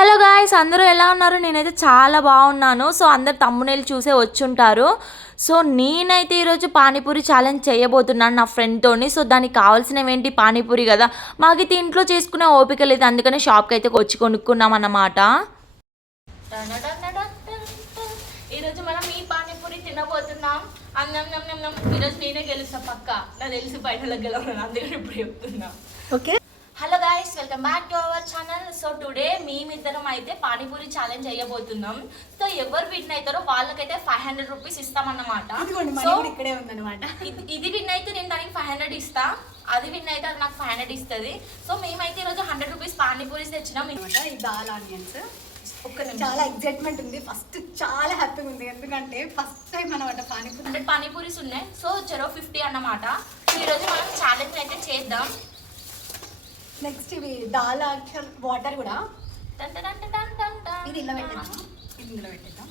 Hello guys, అందరూ ఎలా ఉన్నారు? నేనైతే చాలా బాగున్నాను. సో అందరు తమ్మునేలు చూసే వచ్చుంటారు. సో నేనైతే ఈరోజు పానీపూరి ఛాలెంజ్ చేయబోతున్నాను నా ఫ్రెండ్తోని. సో దానికి కావాల్సినవి ఏంటి? పానీపూరి కదా, మాకైతే ఇంట్లో చేసుకునే ఓపిక లేదు, అందుకనే షాప్కి అయితే వచ్చి కొనుక్కున్నాం అన్నమాట. ఈరోజు మనం ఈ పానీపూరి తినబోతున్నాం. అన్నం ఈరోజు నేనే గెలుస్తా పక్క, నాకు తెలిసి బయట గెలవను, అందుకని ఇప్పుడు చెప్తున్నా. Okay, hello guys, welcome back to our channel. So today మేమిద్దరం అయితే పానీపూరి ఛాలెంజ్ చేయబోతున్నాం. సో ఎవరు విన్ అవుతారో వాళ్ళకైతే 500 రూపీస్ ఇస్తామన్నమాట. సో ఇక్కడే ఉందన్నమాట. ఇది విన్ అయితే నేను దానికి 500 ఇస్తా, అది విన్ అయితే అది నాకు 500 ఇస్తుంది. సో మేమైతే ఈరోజు 100 రూపీస్ పానీపూరీస్ తెచ్చినాం. ఈ దాల్ ఆనియన్స్ చాలా ఎక్సైట్మెంట్ ఉంది. ఫస్ట్ చాలా హ్యాపీగా ఉంది, ఎందుకంటే ఫస్ట్ టైం అనమాట పానీపూరి. 100 పానీపూరీస్ ఉన్నాయి. సో 050 అన్నమాట. సో ఈరోజు మనం ఛాలెంజ్ అయితే చేద్దాం. నెక్స్ట్ ఇవి దాల్ వాటర్ కూడా ఇది ఇలా పెట్టేద్దాం, ఇది ఇందులో పెట్టేద్దాం.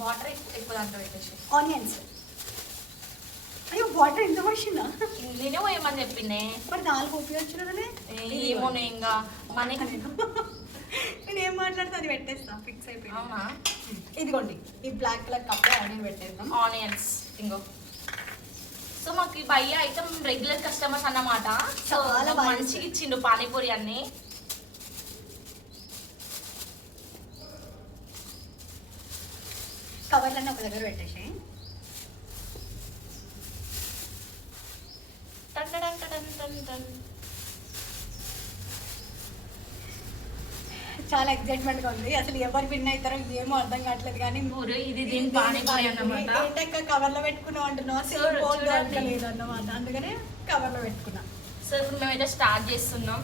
వాటర్ ఎక్కువ దాంట్లో పెట్టేసి ఆనియన్స్. అయ్యో, వాటర్ ఎంత వచ్చిందా? నేనే ఏమని చెప్పిండే మరి దాల్ ఉపయోగించిన ఏమో ఇంకా మనకి నేను ఏం మాట్లాడితే అది పెట్టేస్తా, ఫిక్స్ అయిపోయి. అవునా? ఇదిగోండి, ఈ బ్లాక్ కలర్ కప్ ఆనియన్ పెట్టేద్దాం. ఆనియన్స్ ఇంకో. సో మాకు ఈ భయ్య అయితే రెగ్యులర్ కస్టమర్స్ అన్నమాట. సో చాలా మంచిగా ఇచ్చిండు పానీపూరి అన్ని. కవర్లన్నీ ఒక దగ్గర పెట్టేసి చాలా ఎక్సైట్మెంట్ గా ఉంది. అసలు ఎవరు విన్ అవుతారో ఏమో అర్థం కావట్లేదు. కానీ ఇది దీని పానీపూరి అన్నమాట. ఏంటక్క కవర్ లో పెట్టుకున్నాం అంటున్నావు, లేదు అన్నమాట, అందుకనే కవర్ లో పెట్టుకున్నా. సో ఇప్పుడు మేమైతే స్టార్ట్ చేస్తున్నాం.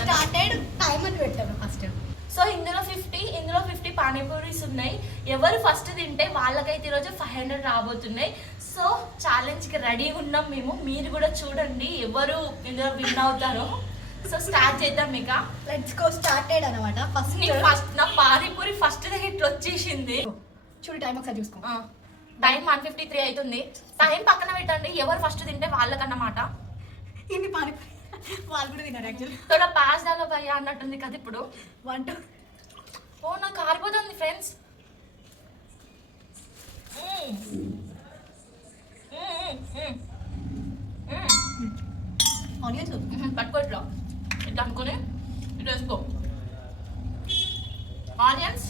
స్టార్టెడ్ టైం అని పెట్టాను ఫస్ట్. సో ఇందులో 50 పానీపూరీస్ ఉన్నాయి. ఎవరు ఫస్ట్ తింటే వాళ్ళకైతే ఈరోజు 500 రాబోతున్నాయి. సో ఛాలెంజ్కి రెడీగా ఉన్నాం మేము. మీరు కూడా చూడండి ఎవరు ఇందులో విన్ అవుతారో. సో స్టార్ట్ చేద్దాం. ఇక లెట్స్ గో స్టార్టెడ్ అనమాట. ఫస్ట్ నా పానీపూరి ఫస్ట్ ఇట్లా వచ్చేసింది. చూడు టైం ఒకసారి చూసుకో. టైం 1:53 అవుతుంది. టైం పక్కన పెట్టండి, ఎవరు ఫస్ట్ తింటే వాళ్ళకన్నమాట. ఇన్ని పానీపూరి వాళ్ళు కూడా తిన్నారు యాక్చువల్లీ. తోడ పాస్ దాలో భయ్యా అన్నట్టుంది కదా ఇప్పుడు. 1 2. ఓ నాకు కారిపోతుంది ఫ్రెండ్స్. ఆనియన్స్ పట్టుకో ఇట్లా ఇట్లా అనుకుని ఇట్లా వేసుకో ఆనియన్స్.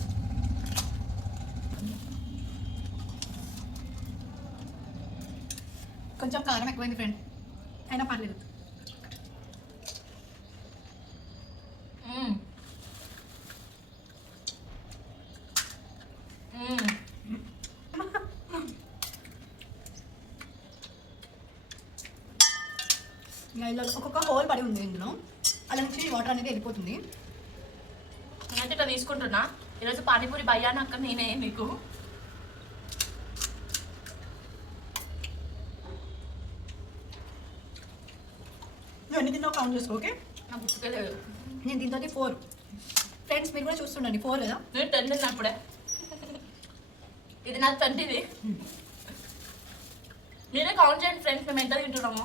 కొంచెం కారం ఎక్కువైంది ఫ్రెండ్, అయినా పర్లేదు. ఒక్కొక్క హోల్ పడి ఉంది ఇందులో, అలా నుంచి వాటర్ అనేది వెళ్ళిపోతుంది. నేనైతే ఇట్లా తీసుకుంటున్నా. ఈరోజు పానీపూరి భయ్యాను అక్క నేనే మీకు. నువ్వు ఎన్ని తిన్నావు కౌంట్ చేసుకో. ఓకే, నాకు గుర్తుకెళ్ళలేదు. నేను దీంతో 4 ఫ్రెండ్స్, మీరు కూడా చూస్తుండండి. 4 కదా, నేను 10 తిన్నా అప్పుడే. ఇది నాకు 20ది. నేనే కౌంట్ చేయండి ఫ్రెండ్స్, మేము ఎంత తింటున్నాము.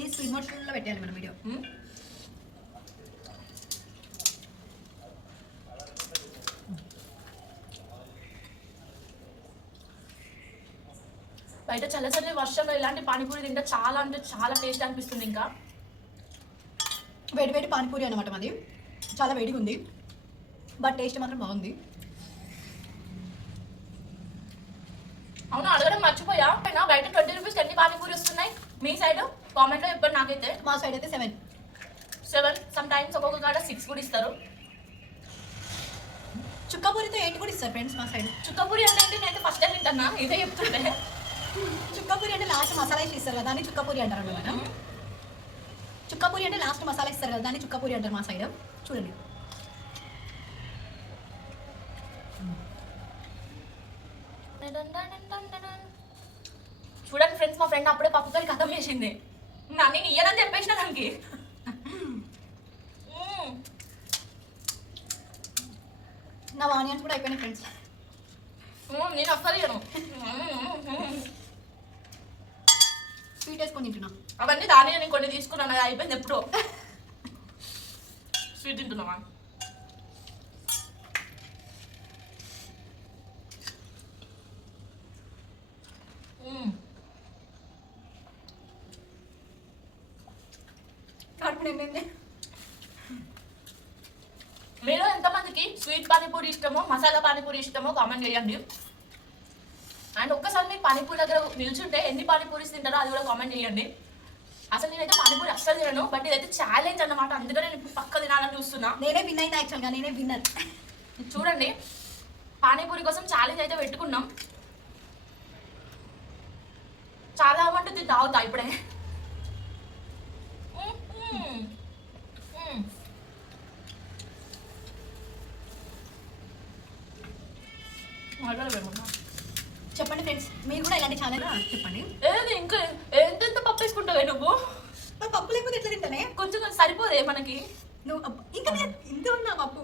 ఈ స్వీట్ మోషన్లో పెట్టాలి మన వీడియో. బయట చల్లచల్లి వర్షంలో ఇలాంటి పానీపూరి తింటే చాలా అంటే చాలా టేస్ట్ అనిపిస్తుంది. ఇంకా వేడి వేడి పానీపూరి అనమాట మాది. చాలా వేడిగా ఉంది, బట్ టేస్ట్ మాత్రం బాగుంది. అవును, అడగడం మర్చిపోయా. బయట 20 రూపీస్కి ఎన్ని పానీపూరి వస్తున్నాయి మీ సైడ్? కామెంట్లో చెప్పండి. నాకైతే మా సైడ్ అయితే 7 సమ్ టైమ్స్ ఒక్కొక్క కాడ 6 కూడా ఇస్తారు. చుక్కపూరితో 8 కూడా ఇస్తారు ఫ్రెండ్స్ మా సైడ్. చుక్కపూరి అంటే నేనైతే ఫస్ట్ టైం తింటున్నా, ఇదే చెప్తుండే. చుక్కపూరి అంటే లాస్ట్ మసాలా వేసి ఇస్తారు కదా, దాన్ని చుక్కపూరి అంటారు అన్నమాట. చుక్కపూరి అంటే లాస్ట్ మసాలా ఇస్తారు కదా, దాన్ని చుక్కపూరి అంటారు మా సైడ్. చూడండి, చూడండి ఫ్రెండ్స్, మా ఫ్రెండ్ అప్పుడే పప్పుకరి కథం చేసింది. నేను ఇయ్యనని చెప్పేసిన దానికి. నా ఆనియన్స్ కూడా అయిపోయినాయి ఫ్రెండ్స్. నేను అస్సలు ఇయ్యను. స్వీట్ వేసుకొని తింటున్నా. అవన్నీ దాని నేను కొన్ని తీసుకున్నాను, అది అయిపోయింది ఎప్పుడో. స్వీట్ తింటున్నావా? కడుపు నిండింది. మీరు ఎంతమందికి స్వీట్ పానీపూరి ఇష్టమో మసాలా పానీపూరి ఇష్టమో కామెంట్ చేయండి. అండ్ ఒక్కసారి మీరు పానీపూరి దగ్గర నిల్చుంటే ఎన్ని పానీపూరీస్ తింటారో అది కూడా కామెంట్ చేయండి. అసలు నేనైతే పానీపూరి అస్సలు తినను, బట్ ఇదైతే ఛాలెంజ్ అన్నమాట. అందుకనే నేను ఇప్పుడు పక్క తినాలని చూస్తున్నా. నేనే విన్ అయినా, యాక్చువల్గా నేనే విన్నర్. చూడండి, పానీపూరి కోసం ఛాలెంజ్ అయితే పెట్టుకున్నాం. చాలా అవ్వమంటే ఇది తాగుతా ఇప్పుడే. చెప్పండి ఫ్రెండ్స్, మీరు కూడా ఇలాంటి ఛానల్ చెప్పండి. ఏది ఇంకా ఎంతెంత పప్పు వేసుకుంటావే నువ్వు? మరి పప్పు లేకపోతే ఎట్లా తింటానే? కొంచెం సరిపోదే మనకి. నువ్వు ఇంకా ఇంత ఉన్నా పప్పు.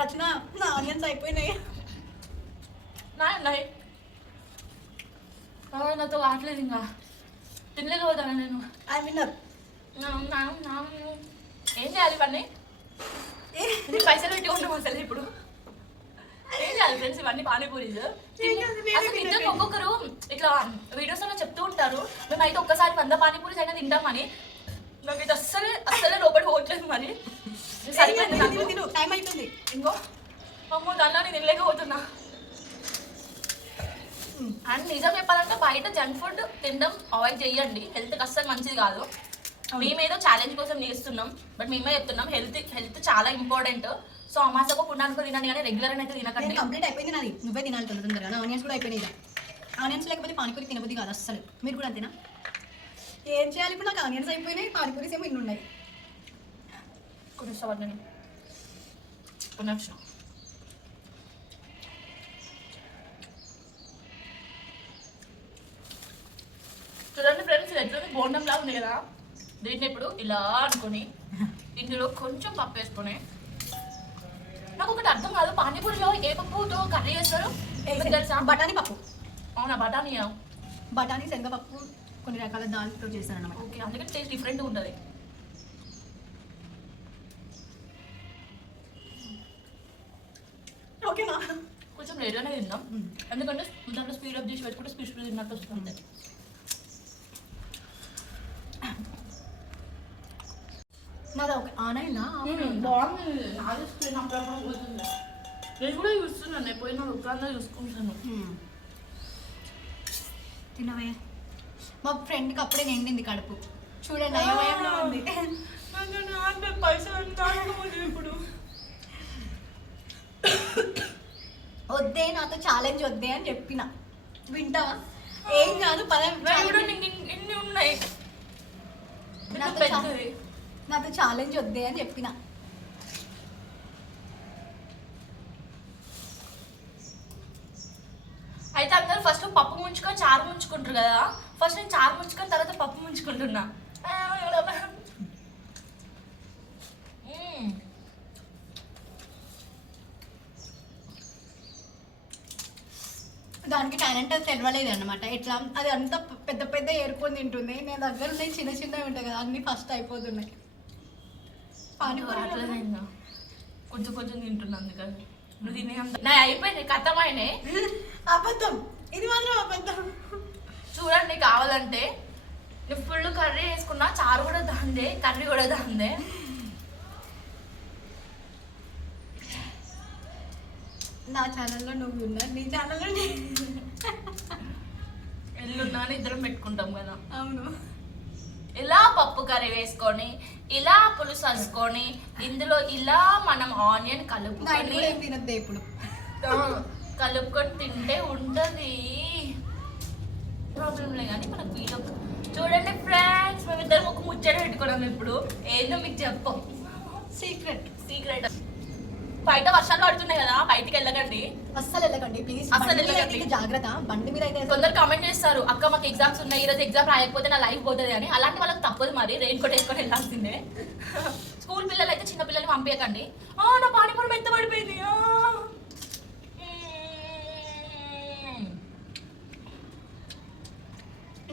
రచన, నా ఆనియన్స్ అయిపోయినాయి. నాతో కావట్లేదు, ఇంకా తినలేకపోతాను నేను. I winner. ఏం చేయాలి ఇవన్నీ? పైసలు పెట్టి ఉంటాం అసలు ఇప్పుడు. ఏం చేయాలి ఫ్రెండ్స్ ఇవన్నీ పానీపూరీస్? అసలు ఇద్దరు ఒక్కొక్కరు ఇట్లా వీడియోస్ లో చెప్తూ ఉంటారు, మేమైతే ఒక్కసారి 100 పానీపూరీస్ అయినా తింటామని. నాకు ఇది అస్సలే లోపలి పోవట్లేదు. మరి సరిపోయింది నాకు. టైం అయిపోయింది. ఇంకో అమ్మో దానిలో నేను తినలేకపోతున్నా. అండ్ నిజం చెప్పాలంటే బయట జంక్ ఫుడ్ తినడం అవాయిడ్ చేయండి, హెల్త్కి అస్సలు మంచిది కాదు. మేమేదో ఛాలెంజ్ కోసం చేస్తున్నాం, బట్ మేమే చెప్తున్నాం హెల్త్ చాలా ఇంపార్టెంట్. సో అమాసకు పుణ్యానికి తినండి, కానీ రెగ్యులర్ అయితే తినకండి. కంప్లీట్ అయిపోయింది నాది, నువ్వే తినాలి తొందరగా. ఆనియన్స్ కూడా అయిపోయినాయి. ఆనియన్స్ లేకపోతే పానీపూరి తినబుద్ధి కాదు అస్సలు. మీరు కూడా అంతేనా? ఏం చేయాలి ఇప్పుడు? నాకు ఆనియన్స్ అయిపోయినాయి, పానీపూరీస్ ఏమో ఇన్ని ఉన్నాయి. కొన్ని ఇష్టపడ్డాను కొన్ని వచ్చిన. చూడండి ఫ్రెండ్స్, ఎట్లా బోండం లాగా ఉంది కదా, దీన్ని ఇప్పుడు ఇలా అనుకొని ఇందులో కొంచెం పప్పు వేసుకొని. నాకు ఒకటి అర్థం కాదు, పానీపూరిలో ఏ పప్పుతో కర్రీ చేస్తారు తెలుసా? బఠానీ పప్పు. అవునా? బఠానీయా? బఠానీ, శనగపప్పు, కొన్ని రకాల దానితో చేస్తాను అన్నమాట. ఓకే, అందుకని టేస్ట్ డిఫరెంట్గా ఉంటుంది. ఓకేనా? కొంచెం లేట్గానే తిందాం, ఎందుకంటే దాంట్లో స్పీడ్ అప్ చేసి పెట్టుకుంటే స్పీడ్ తిన్నట్టు వస్తుంది. నాది ఓకే. ఆనైనా బాగుంది. నేను కూడా చూస్తున్నాను, పోయిన దుకాణంలో చూసుకుంటాను. తినవే. మా ఫ్రెండ్కి అప్పుడే నిండింది కడుపు. చూడండి, అయోమయంలో ఉంది. ఇప్పుడు వద్దే, నాతో ఛాలెంజ్ వద్దే అని చెప్పిన. వింటావా? ఏం కాదు, ఇన్ని ఉన్నాయి. నాతో ఛాలెంజ్ వద్దే అని చెప్పిన. అయితే అందరూ ఫస్ట్ పప్పు ముంచుకొని చారు ముంచుకుంటారు కదా, ఫస్ట్ నేను చారు ముంచుకొని తర్వాత పప్పు ముంచుకుంటున్నా. దానికి టాలెంట్ తెలియలేదు అనమాట. ఎట్లా అది అంత పెద్ద పెద్ద ఏరుకొని తింటుంది, నేను దగ్గర ఉన్నాయి చిన్న చిన్నవి ఉంటాయి కదా, అన్ని ఫస్ట్ అయిపోతున్నాయి. కొంచెం కొంచెం తింటున్నా, అందుకని నువ్వు తినే నా అయిపోయింది కథమైనే. అబద్ధం, ఇది మాత్రం అబద్ధం. చూడండి, కావాలంటే నువ్వు ఫుల్ కర్రీ వేసుకున్నా, చారు కూడా దాందే, కర్రీ కూడా దాందే. నా ఛానల్లో నువ్వు ఉన్నా, నీ ఛానల్లో ఎల్లున్నా ఇద్దరం పెట్టుకుంటాం కదా. అవును. ఇలా పప్పు కర్రీ వేసుకొని, ఇలా పులుసు వేసుకొని, ఇందులో ఇలా మనం ఆనియన్ కలుపుకొని తినద్దే ఇప్పుడు. కలుపుకొని తింటే ఉంటుంది ప్రాబ్లంలే. కానీ మనకు వీడియో చూడండి ఫ్రెండ్స్, మేమిద్దరం ఒక ముచ్చట పెట్టుకున్నాం ఇప్పుడు. ఏందో మీకు చెప్పు, సీక్రెట్. బయట వర్షాలు పడుతున్నాయి కదా, బయటికి వెళ్ళకండి, అస్సలు వెళ్ళకండి ప్లీజ్. అస్సలు వెళ్ళకండి, జాగ్రత్త. బండి మీద అయితే కొందరు కామెంట్ చేస్తారు, అక్క మాకు ఎగ్జామ్స్ ఉన్నాయి, ఈరోజు ఎగ్జామ్ రాయకపోతే నా లైఫ్ పోతుంది అని. అలాంటి వాళ్ళకి తప్పదు, మరి రెయిన్ కోట్ వేసుకొని వెళ్ళాల్సిందే. స్కూల్ పిల్లలు అయితే చిన్న పిల్లల్ని పంపించకండి. నా పానీపూరి మెత్త పడిపోయింది.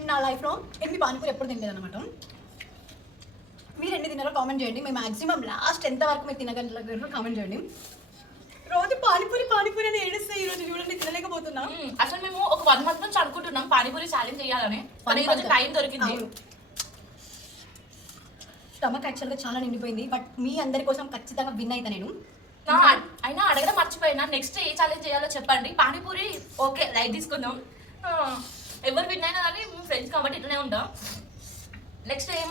నా లైఫ్లో ఎన్ని పానీపూరి ఎప్పుడు తినలేదు అనమాట. మీరు ఎన్ని తిన్నారో కామెంట్ చేయండి. మేము మాక్సిమం లాస్ట్ ఎంత వరకు మీరు తినగలరు కామెంట్ చేయండి. రోజు పానీపూరి పానీపూరి అని ఏడిస్తే ఈ రోజు చూడండి తినలేకపోతున్నాం. అసలు మేము ఒక 1 month నుంచి అనుకుంటున్నాం పానీపూరి ఛాలెంజ్ చేయాలని, కానీ ఈ రోజు టైం దొరికింది. స్టమక్ యాక్చువల్గా చాలా నిండిపోయింది, బట్ మీ అందరి కోసం ఖచ్చితంగా విన్ అవుతా నేను. అయినా అడగడం మర్చిపోయినా, నెక్స్ట్ ఏ ఛాలెంజ్ చేయాలో చెప్పండి. పానీపూరి ఓకే లైట్ తీసుకుందాం, ఎవరు విన్ అయినా కానీ మేము ఫ్రెండ్స్ కాబట్టి ఇట్లనే ఉంటాం. నెక్స్ట్ ఏం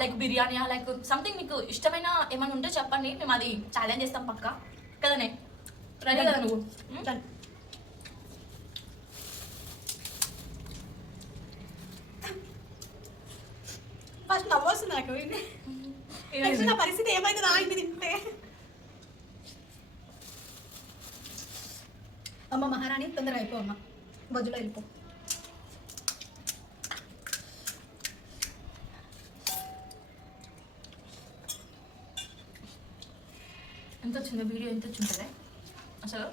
లైక్ బిర్యానీ లైక్ సంథింగ్ మీకు ఇష్టమైన ఏమైనా ఉంటే చెప్పండి, మేము అది ఛాలెంజ్ చేస్తాం పక్కా కదనే. రెడీ కదా నువ్వు? ఫస్ట్ నవ్వు వస్తుంది నాకు. నెక్స్ట్ నా పరిస్థితి ఏమైతుందా ఇది తింటే. అమ్మ మహారాణి తొందరగా అయిపో అమ్మ, బొజ్జులో వెళ్ళిపో. ఎంత వచ్చింది వీడియో, ఎంత వచ్చింటుంది అసలు?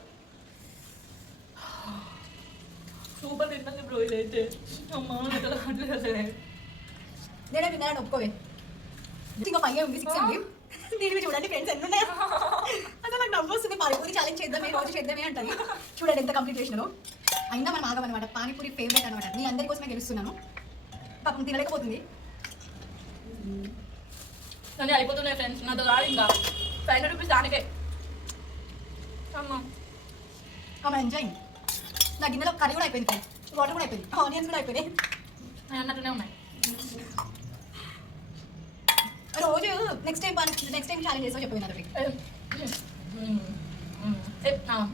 సూపర్ తింటుంది బ్రో ఇదైతే. అమ్మా అసలే నేనే విన్నాను ఒప్పుకోవే. ఇంకా 5 ఉంది 6 ఉంది. దీనివి చూడండి ఫ్రెండ్స్ ఎన్ని ఉన్నాయి. అసలు నాకు నవ్వు వస్తుంది. పానీపూరి ఛాలెంజ్ చేద్దామే రోజు చేద్దామే అంటారు. చూడండి ఎంత కంప్లీట్ చేసినారో. అయినా మనం ఆగమనమాట. పానీపూరి ఫేవరెట్ అనమాట. మీ అందరి కోసమే గెలుస్తున్నాను. పాపం తినలేకపోతుంది. కానీ అయిపోతున్నాయి ఫ్రెండ్స్, నాతో రాదు ఇంకా 500 రూపీస్ దానికే. అమ్మా ఆమె ఎంజాయ్. నా గిన్నెలో కర్రీ కూడా అయిపోయింది, వాటర్ కూడా అయిపోయింది, ఆనియన్స్ కూడా అయిపోయినాయి. అన్నట్టునే ఉన్నాయి. రోజు నెక్స్ట్ టైం ఛాలెంజ్ చేస్తావు చెప్పు నాకు.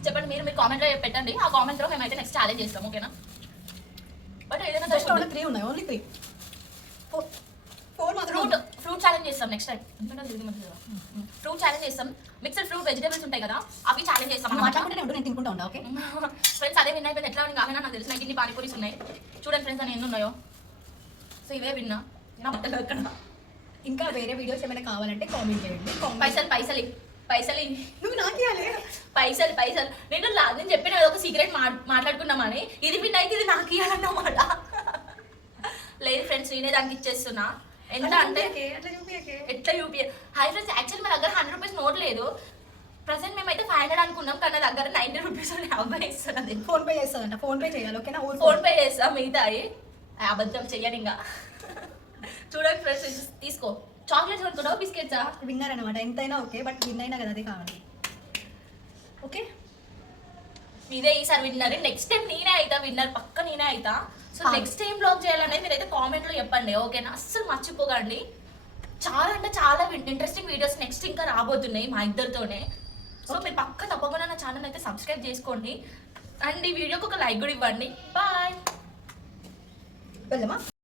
చెప్పండి, మీరు కామెంట్లో పెట్టండి. ఆ కామెంట్లో మేమైతే నెక్స్ట్ ఛాలెంజ్ చేస్తాం, ఓకేనా? బట్ ఏదైనా జస్ట్ 3 ఉన్నాయి, ఓన్లీ 3. 4 మాత్రం. ఫ్రూట్ ఛాలెంజ్ చేస్తాం నెక్స్ట్ టైం. ఫ్రూట్ ఛాలెంజ్ చేస్తాం. మిక్స్డ్ ఫ్రూట్ వెజిటేబుల్స్ ఉంటాయి కదా, అవి ఛాలెంజ్ చేస్తాం. మాట్లాడుకుంటే నేను తినుకుంటా ఉంటా. ఓకే ఫ్రెండ్స్, అదే విన్ అయిపోయింది. ఎట్లా కావాలన్నా నాకు తెలిసిన ఇన్ని పానీపూరీస్ ఉన్నాయి. చూడండి ఫ్రెండ్స్, అని ఎన్ని ఉన్నాయో. సో ఇవే విన్నా. నా బట్టలు అక్కడ. ఇంకా వేరే వీడియోస్ ఏమైనా కావాలంటే కామెంట్ చేయండి. పైసలు నువ్వు నాకు ఇవ్వాలి. పైసలు నేను చెప్పిన ఒక సీక్రెట్ మాట్లాడుకున్నామని. ఇది విన్ అయితే ఇది నాకు ఇవ్వాలన్నమాట. లేదు ఫ్రెండ్స్, నేనే దానికి ఇచ్చేస్తున్నా. ఎంత అంటే ఎట్లా యూపీఐ. హాయ్ ఫ్రెండ్స్, యాక్చువల్లీ మా దగ్గర 100 రూపీస్ నోట్ లేదు. ప్రజెంట్ మేమైతే 500 అనుకున్నాం, కానీ నా దగ్గర 90 రూపీస్ అబ్బాయి ఇస్తున్నది. ఫోన్ పే చేస్తానంట. ఫోన్ పే చేయాలి, ఓకేనా? ఫోన్ పే చేస్తాం, మిగతా అబద్ధం చెయ్యను ఇంకా. చూడండి ఫ్రెండ్స్, తీసుకో. చాక్లెట్స్ అనుకున్నావు, బిస్కెట్సా? విన్నర్ అనమాట. ఎంతైనా ఓకే, బట్ విన్ అయినా కదా, అదే కావాలి. ఓకే, మీదే ఈసారి విన్నర్. నెక్స్ట్ టైం నేనే అవుతా విన్నర్, పక్క నేనే అవుతా. సో నెక్స్ట్ టైం బ్లాగ్ చేయాలనేది మీరైతే కామెంట్లో చెప్పండి, ఓకేనా? అస్సలు మర్చిపోకండి. చాలా అంటే చాలా ఇంట్రెస్టింగ్ వీడియోస్ నెక్స్ట్ ఇంకా రాబోతున్నాయి మా ఇద్దరితోనే. సో మీరు పక్క తప్పకుండా నా ఛానల్ అయితే సబ్స్క్రైబ్ చేసుకోండి. అండ్ ఈ వీడియోకి ఒక లైక్ కూడా ఇవ్వండి. బాయ్. వెళ్దామా?